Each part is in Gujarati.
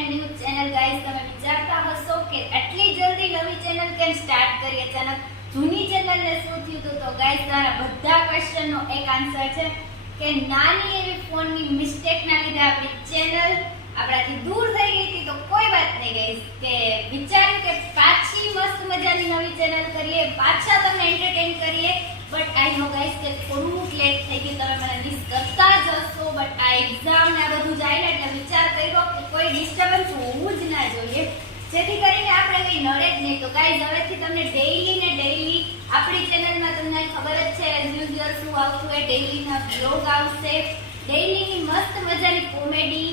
to my ચેનલ ગાઈસ તમે વિચારતા હશો કે આટલી જલ્દી નવી ચેનલ કેમ સ્ટાર્ટ કરી? અચાનક જૂની ચેનલને શું થયું તો તો ગાઈસ તારા બધા ક્વેશ્ચનનો એક આન્સર છે કે નાની એવી ફોનની મિસ્ટેકના લીધે આપણી ચેનલ આપણાથી દૂર થઈ ગઈ હતી. તો, કોઈ વાત નહીં ગાઈસ કે વિચાર્યું કે પાછી મસ્ત મજાની નવી ચેનલ કરીએ, પાછા તમને એન્ટરટેન કરીએ. બટ આઈ નો ગાઈસ કે થોડુંક લેટ થઈ ગયું. તમે મને મિસ કરતા જ હશો બટ આ એક્ઝામ ને બધું જાય ને એટલે વિચાર કર્યો કોઈ ડિસ્ટર્બન્સ હોવું જ ના જોઈએ. જેથી કરીને આપણે કંઈ નડે જ નહીં. તો ગાઈઝ હવેથી તમને ડેઈલી ને ડેઈલી આપણી ચેનલમાં તમને ખબર જ છે એઝ યુઝ્યુઅલ શું આવતું હોય ડેઈલીના બ્લોગ આવશે. ડેઈલીની મસ્ત મજાની કોમેડી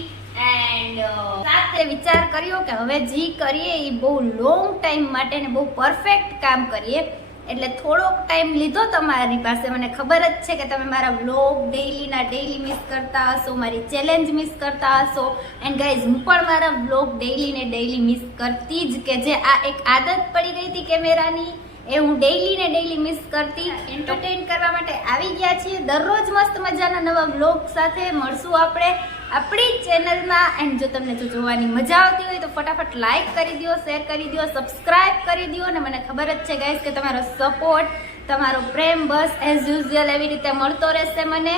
એન્ડ સાથે વિચાર કર્યો કે હવે જી કરીએ એ બહુ લોંગ ટાઈમ માટે ને બહુ પરફેક્ટ કામ કરીએ. એટલે થોડોક ટાઈમ લીધો તમારી પાસે. મને ખબર જ છે કે તમે મારા વ્લોગ ડેઈલીના ડેઈલી મિસ કરતા હશો મારી ચેલેન્જ મિસ કરતા હશો. એન્ડ ગાઈઝ હું પણ મારા વ્લોગ ડેઈલી ને ડેઈલી મિસ કરતી જ કે જે આ એક આદત પડી ગઈ હતી કેમેરાની એ હું ડેઈલીને ડેઈલી મિસ કરતી. એન્ટરટેન કરવા માટે આવી ગયા છીએ. દરરોજ મસ્ત મજાના નવા વ્લોગ સાથે મળશું આપણે. આપણી ચેનલમાં, એન્ડ જો તમને જો જોવાની મજા આવતી હોય તો ફટાફટ લાઈક કરી દો શેર કરી દો સબસ્ક્રાઇબ કરી દો અને મને ખબર જ છે ગાઈસ કે તમારો સપોર્ટ તમારો પ્રેમ બસ એઝ યુઝ્યુઅલ એવી રીતે મળતો રહેશે મને.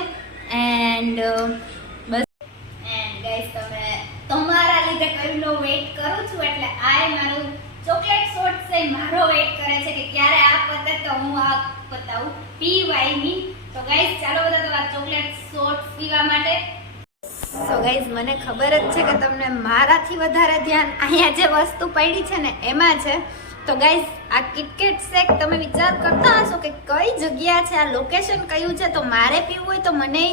And bus. એન્ડ ગાઈસ તમે તમારા લીધે કઈનો વેઇટ કરું છું, એટલે આ મારું ચોકલેટ શોટ છે મારો વેઇટ કરે છે કે ક્યારે આ પતે તો હું આ પતાવું પીવાયની તો ગાઈસ ચાલો બધા તમારા ચોકલેટ શોટ પીવા માટે. સો ગાઈઝ મને ખબર જ છે કે તમને મારાથી વધારે ધ્યાન અહીંયા જે વસ્તુ પડી છે ને એમાં છે. તો ગાઈઝ આ કિટકેટ શેક તમે વિચાર કરતા હશો કે કઈ જગ્યા છે, આ લોકેશન કયું છે? તો મારે પીવું હોય તો મને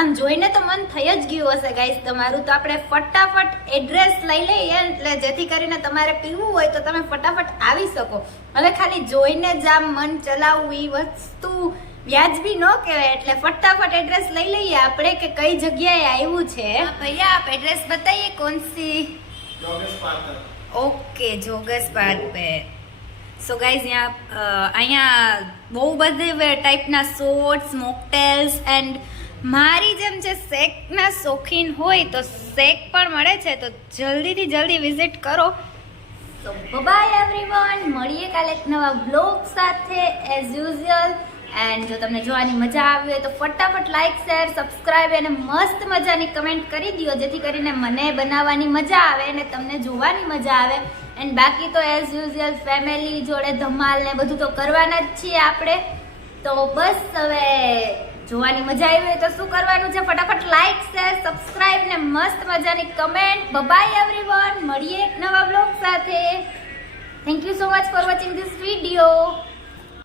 આમ જોઈને તો મન થઈ જ ગયું હશે ગાઈઝ તમારું તો આપણે ફટાફટ એડ્રેસ લઈ લઈએ, એટલે જેથી કરીને તમારે પીવું હોય તો તમે ફટાફટ આવી શકો. હવે ખાલી જોઈને જ આમ મન ચલાવવું એ વસ્તુ વ્યાજબી ન કહેવાય એટલે ફટાફટ એડ્રેસ લઈ લઈએ આપણે કે કઈ જગ્યાએ આવ્યું છે. ભૈયા આપ એડ્રેસ બતાઈએ કોણ સી ઓકે જોગસ પાર્ક પે સો ગાઈઝ અહીંયા અહીંયા બહુ બધી ટાઈપના શોર્ટ્સ મોકટેલ્સ એન્ડ મારી જેમ જે શેકના શોખીન હોય તો શેક પણ મળે છે તો જલ્દીથી જલ્દી વિઝિટ કરો. સો બાય એવરીવન મળીએ કાલે એક નવા બ્લોગ સાથે. એઝ યુઝ્યુઅલ એન્ડ જો તમને જોવાની મજા આવી હોય તો ફટાફટ લાઇક શેર સબસ્ક્રાઈબ અને મસ્ત મજાની કમેન્ટ કરી દો જેથી કરીને મને બનાવવાની મજા આવે અને તમને જોવાની મજા આવે. એન્ડ બાકી તો એઝ યુઝ્યુઅલ ફેમિલી જોડે ધમાલ ને બધું તો કરવાના જ છીએ આપણે. તો બસ હવે જોવાની મજા આવી હોય તો શું કરવાનું છે? ફટાફટ લાઇક શેર સબસ્ક્રાઈબ ને મસ્ત મજાની કમેન્ટ બબાય એવરીવન મળીએ એક નવા બ્લોગ સાથે. Thank you so much for watching this video